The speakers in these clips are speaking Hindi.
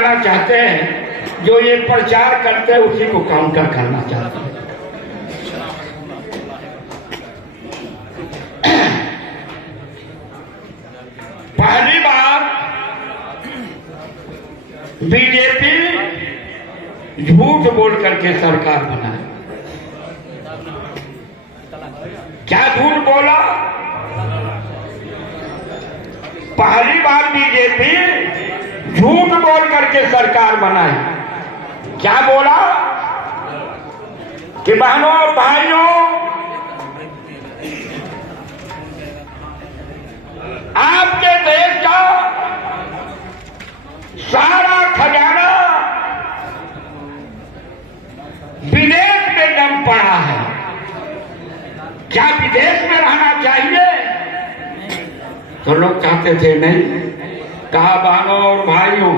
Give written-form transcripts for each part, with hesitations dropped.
लगाना चाहते हैं, जो ये प्रचार करते हैं उसी को काउंटर करना चाहते हैं। पहली बार बीजेपी झूठ बोल करके सरकार बनाई। क्या झूठ बोला? पहली बार बीजेपी झूठ बोल करके सरकार बनाई। क्या बोला कि बहनों और भाइयों, आपके देश का सारा खजाना विदेश में दम पड़ा है। क्या विदेश में रहना चाहिए? तो लोग कहते थे नहीं। कहा बहनों और भाइयों,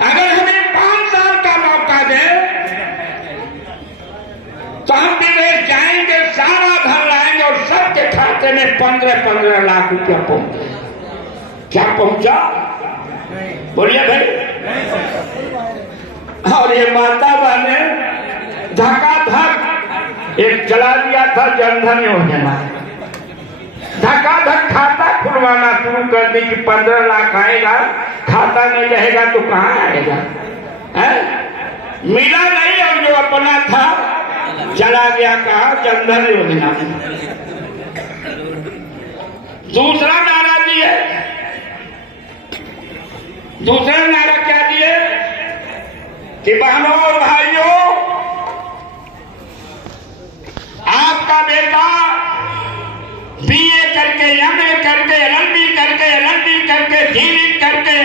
अगर हमें 5 साल का मौका दे तो हम विदेश जाएंगे, सारा धन लाएंगे और सबके खाते में 15-15 लाख रुपया पहुंचे। क्या पहुंचा? बोलिए भाई। और ये माता बहने धकाधक एक चला दिया था जनधन योजना। धकाधक खाता खुलवाना शुरू कर दी कि 15 लाख आएगा, खाता नहीं रहेगा तो कहाँ आएगा? मिला नहीं, और जो अपना था चला गया कहा जनधन योजना में। दूसरा नारा दिए। दूसरा नारा क्या दिए कि बहनों और भाइयों, आपका बेटा बीए करके, एमए करके, एलएलबी करके, डीलिंग करके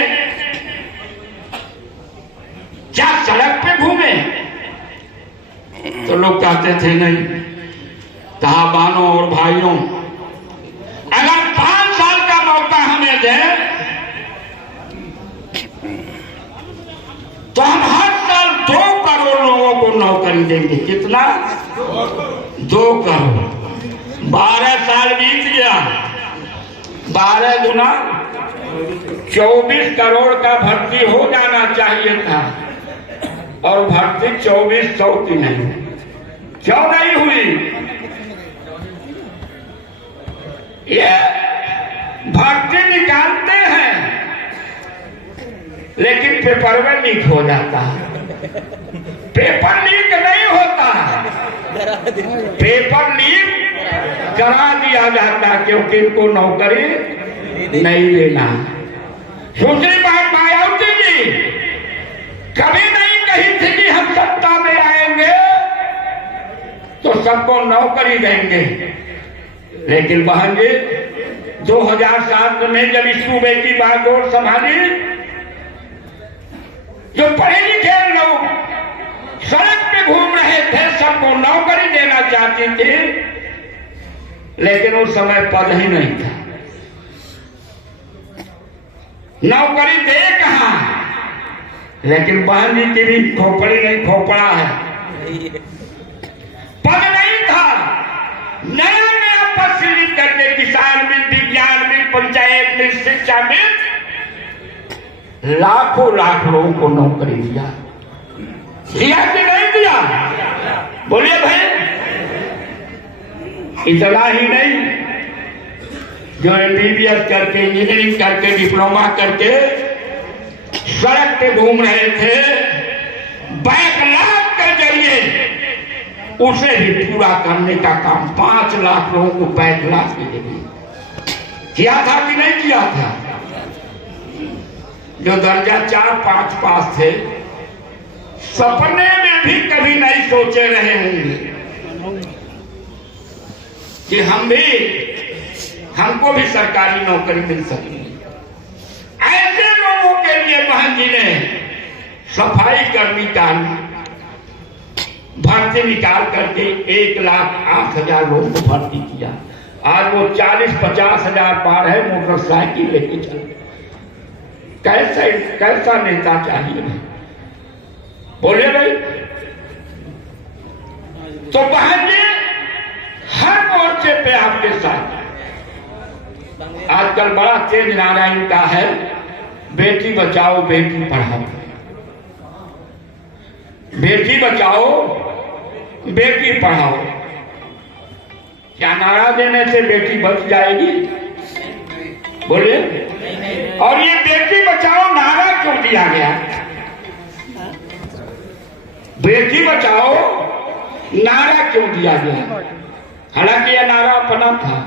क्या सड़क पे घूमे? तो लोग कहते थे नहीं। कहा बहनों और भाइयों, अगर 5 साल का मौका हमें दे तो हम हर साल 2 करोड़ लोगों को नौकरी देंगे। कितना? 2 करोड़। 12 साल बीत गया। 12 गुना 24 करोड़ का भर्ती हो जाना चाहिए था, और भर्ती 2400 की नहीं। क्यों नहीं हुई? ये भर्ती निकालते हैं लेकिन पेपर में लीक हो जाता है। पेपर लीक नहीं होता, पेपर लीक करा दिया जाता क्योंकि इनको नौकरी नहीं लेना। दूसरी बात, मायावती जी कभी नहीं कही थी कि हम सत्ता में आएंगे तो सबको नौकरी देंगे। लेकिन बहन जी 2007 में जब इस सूबे की बागडोर संभाली, जो पढ़े लिखे लोग सड़क पे घूम रहे थे, सबको नौकरी देना चाहती थी, लेकिन उस समय पद ही नहीं था। नौकरी दे कहां? लेकिन बहन जी की भी खोपड़ी नहीं खोपड़ा है। पद नहीं था। नया नया पद सृजित करके किसान मिल, विज्ञान मिल, पंचायत मिल, शिक्षा मिल, लाखों लाख लोगों को नौकरी दिया। दिया कि नहीं दिया? बोलिए भाई। इतना ही नहीं, जो एमबीबीएस करके, इंजीनियरिंग करके, डिप्लोमा करके सड़क पे घूम रहे थे, बैकलॉग के जरिए उसे भी पूरा करने का काम 5 लाख लोगों को बैकलॉग के जरिए किया था कि नहीं किया था? जो दर्जा 4-5 पास थे, सपने में भी कभी नहीं सोचे रहे होंगे कि हमको भी सरकारी नौकरी मिल सकेगी। ऐसे लोगों के लिए बहन जी ने सफाई कर्मी का भर्ती निकाल करके 1,08,000 लोगों को भर्ती किया। आज वो 40-50 हजार पार है, मोटरसाइकिल लेके चल। कैसा नेता चाहिए? बोले भाई। तो बहन जी हर मोर्चे पे आपके साथ। आजकल बड़ा तेज नारायण का है, बेटी बचाओ बेटी पढ़ाओ, बेटी बचाओ बेटी पढ़ाओ। क्या नारा देने से बेटी बच जाएगी? बोलिए। और ये बेटी बचाओ नारा क्यों दिया गया? बेटी बचाओ नारा क्यों दिया गया? हालांकि यह नारा अपना था,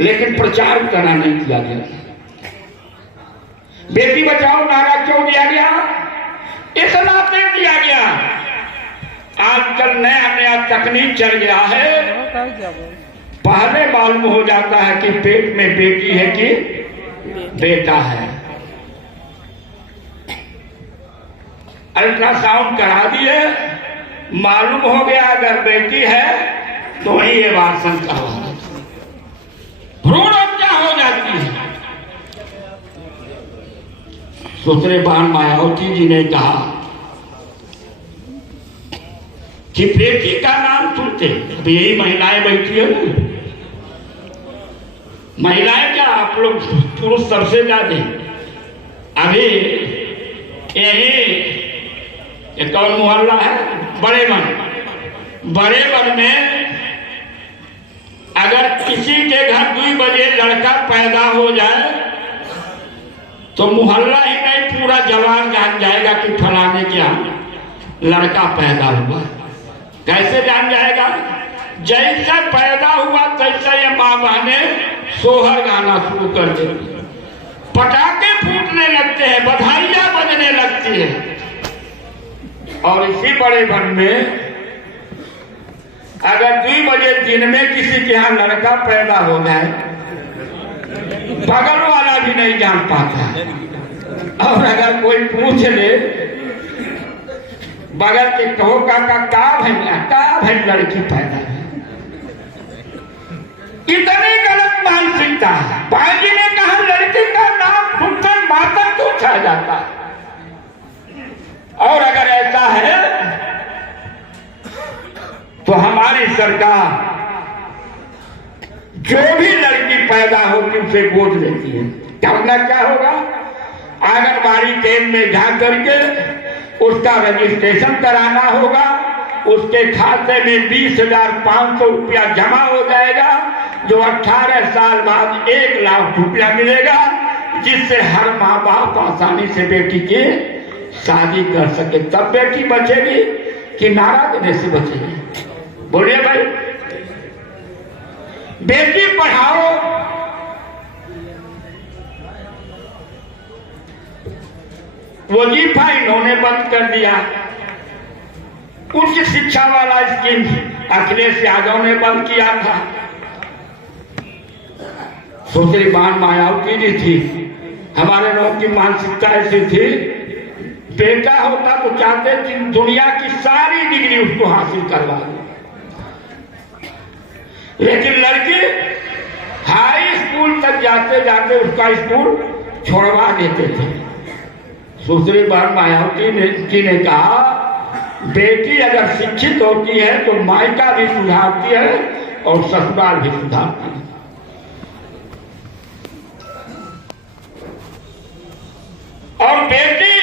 लेकिन प्रचार करना नहीं दिया गया। बेटी बचाओ नारा क्यों दिया गया? इस नाते दिया गया, आजकल नया नया तकनीक चल गया है। पहले मालूम हो जाता है कि पेट में बेटी है कि बेटा है। अल्ट्रासाउंड करा दिए, मालूम हो गया अगर बेटी है तो वही ये बात शंका हो, भ्रूण हत्या हो जाती है। सूत्रेबान मायावती जी ने कहा कि बेटी का नाम सुनते, अब यही महिलाएं बैठी है ना, महिलाएं क्या आप लोग पुरुष सबसे ज्यादा। अभी यही कौन मोहल्ला है, बड़े वन में अगर किसी के घर 2 बजे लड़का पैदा हो जाए तो मोहल्ला ही नहीं पूरा जवान जान जाएगा कि फलाने के यहाँ लड़का पैदा हुआ। कैसे जान जाएगा? जैसे पैदा हुआ तैसे ये माँ बहने सोहर गाना शुरू कर देती, पटाखे फूटने लगते हैं, बधाइयां बजने लगती है। और इसी बड़े वन में अगर 2 बजे दिन में किसी के यहाँ लड़का पैदा हो जाए, बगल वाला भी नहीं जान पाता। और अगर कोई पूछ ले बगल के, कहो काका का भाई लड़की पैदा है, इतनी गलत मानसिकता है। भाई जी ने कहा लड़की का नाम सुनकर माता क्यों छा जाता है? और अगर ऐसा है तो हमारी सरकार जो भी लड़की पैदा होती उसे गोद लेती है। करना क्या होगा? आंगनबाड़ी केंद्र में जा करके उसका रजिस्ट्रेशन कराना होगा, उसके खाते में 20,500 रुपया जमा हो जाएगा, जो 18 साल बाद 1 लाख रुपया मिलेगा, जिससे हर माँ बाप आसानी से बेटी की शादी कर सके। तब बेटी बचेगी कि नारा देने से बचेगी? बोलिए भाई। बेटी पढ़ाओ, वजीफा इन्होंने बंद कर दिया। उच्च शिक्षा वाला स्कीम अखिलेश यादव ने बंद किया था। सूत्रीबान मायावती जी थी, हमारे लोगों की मानसिकता ऐसी थी, बेटा होता तो चाहते थे दुनिया की सारी डिग्री उसको हासिल करवा दे, लेकिन लड़की हाई स्कूल तक जाते जाते उसका स्कूल छोड़वा देते थे। सूत्रीबान मायावती जी ने कहा बेटी अगर शिक्षित होती है तो मायका भी सुधारती है और ससुराल भी सुधारती है। और बेटी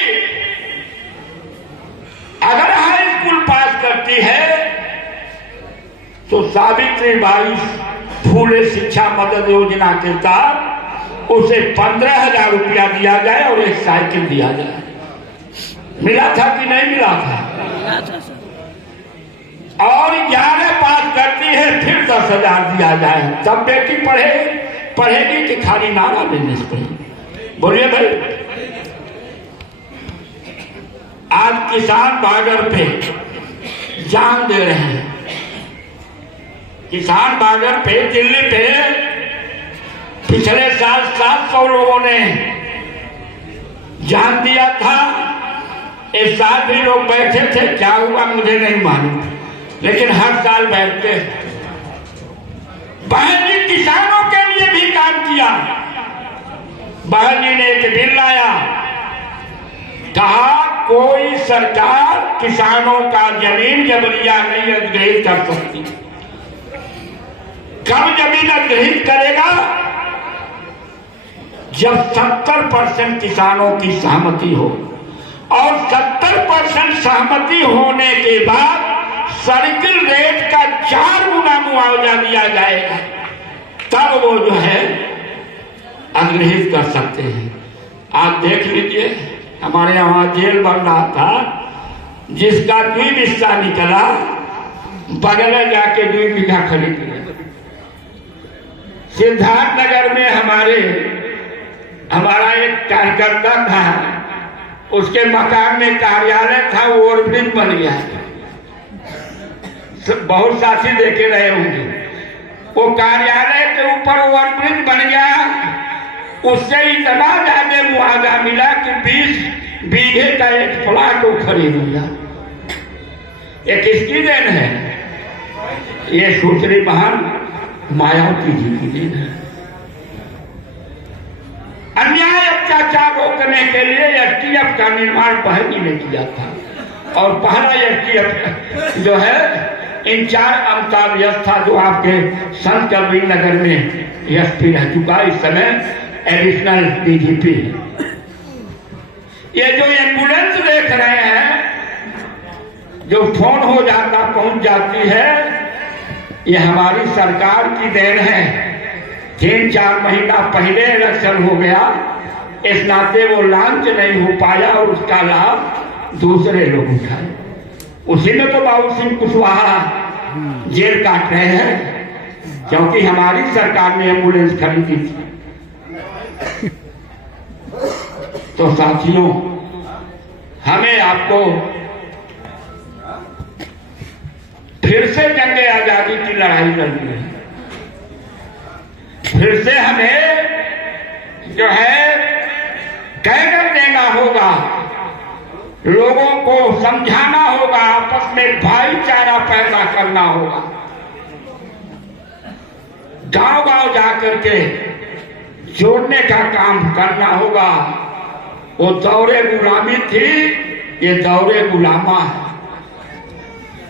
अगर हाई स्कूल पास करती है तो सावित्रीबाई फूले शिक्षा मदद योजना के तहत उसे 15,000 रुपया दिया जाए और एक साइकिल दिया जाए। मिला था कि नहीं मिला था? और 11 पास करती है फिर 10,000 दिया जाए, तब बेटी पढ़ेगी कि खाली नारा देने से पढ़ेगी? बोलिए भाई। आज किसान बॉर्डर पे जान दे रहे हैं। किसान बॉर्डर पे दिल्ली पे पिछले साल 700 लोगों ने जान दिया था। इस साल भी लोग बैठे थे, क्या हुआ मुझे नहीं मालूम, लेकिन हर साल बैठते। बहन जी किसानों के लिए भी काम किया। बहन जी ने एक बिल लाया, कहा कोई सरकार किसानों का जमीन जबरिया नहीं अधिग्रहित कर सकती। कब जमीन अधिग्रहित करेगा? जब 70% किसानों की सहमति हो और 70% सहमति होने के बाद सर्किल रेट का 4 गुना मुआवजा दिया जाएगा, तब वो जो है अधिग्रहित कर सकते हैं। आप देख लीजिए, हमारे यहाँ जेल बन रहा था, जिसका 2 हिस्सा निकला, बगल में जाके 2 बीघा खरीद लिया। सिद्धार्थ नगर में हमारा एक कार्यकर्ता था, उसके मकान में कार्यालय था, वो ओवरब्रिज बन गया। बहुत साथी देखे रहे होंगे, वो कार्यालय के ऊपर ओवरब्रिज बन गया, उससे इतना ज्यादा मुआवजा मिला कि 20 बीघे का एक प्लाट वो खरीद लिया। ये किसकी देन है? ये सुश्री बहन मायावती जी की देन है। अन्याय अत्याचार रोकने के लिए एसटीएफ का निर्माण पहले ने किया था, और पहला एसटीएफ जो है इंचार्ज अमिताभ यश था, जो आपके संत कबीर नगर में एसपी रह चुका, इस समय एडिशनल डीजीपी। ये जो एम्बुलेंस देख रहे हैं, जो फोन हो जाता पहुंच जाती है, ये हमारी सरकार की देन है। 3-4 महीना पहले इलेक्शन हो गया, इस नाते वो लॉन्च नहीं हो पाया और उसका लाभ दूसरे लोग उठाए। उसी में तो बाबू सिंह कुशवाहा जेल काट रहे हैं, क्योंकि हमारी सरकार ने एम्बुलेंस खरीदी थी। तो साथियों, हमें आपको फिर से जंगे आजादी की लड़ाई लड़नी है। फिर से हमें जो है कहकर देना होगा, लोगों को समझाना होगा, आपस में भाईचारा पैदा करना होगा, गांव-गांव जाकर के जोड़ने का काम करना होगा। वो दौरे गुलामी थी, ये दौरे गुलामा है।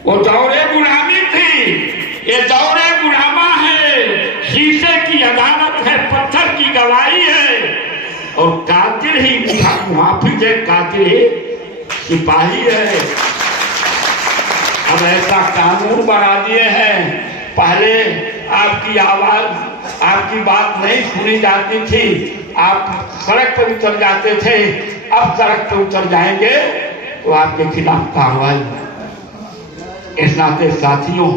वो दौरे गुलामी थी, ये दौरे गुलामा है। शीशे की अदालत है, पत्थर की गवाही है, और कातिल ही मुहाफिज है, कातिल ही सिपाही है। अब ऐसा कानून बना दिए हैं, पहले आपकी आवाज, आपकी बात नहीं सुनी जाती थी, आप सड़क पर उतर जाते थे, अब सड़क पर उतर जाएंगे तो आपके खिलाफ कार्रवाई। इस नाते साथियों,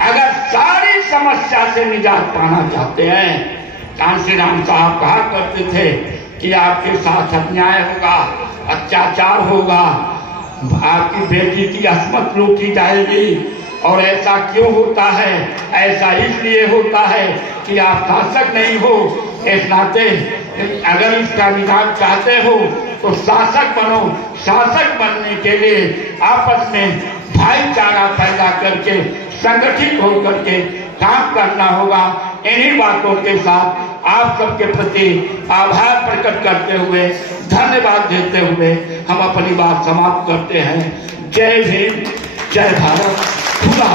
अगर सारी समस्या से निजात पाना चाहते हैं, कांशीराम साहब कहा करते थे कि आपके साथ अन्याय होगा, अत्याचार होगा, आपकी बेटी की अस्मत लूटी जाएगी, और ऐसा क्यों होता है? ऐसा इसलिए होता है कि आप शासक नहीं हो। इस नाते अगर इसका निदान चाहते हो तो शासक बनो। शासक बनने के लिए आपस में भाईचारा पैदा करके, संगठित होकर के काम करना होगा। इन्हीं बातों के साथ आप सबके प्रति आभार प्रकट करते हुए, धन्यवाद देते हुए हम अपनी बात समाप्त करते हैं। जय हिंद, जय भारत, खुदा।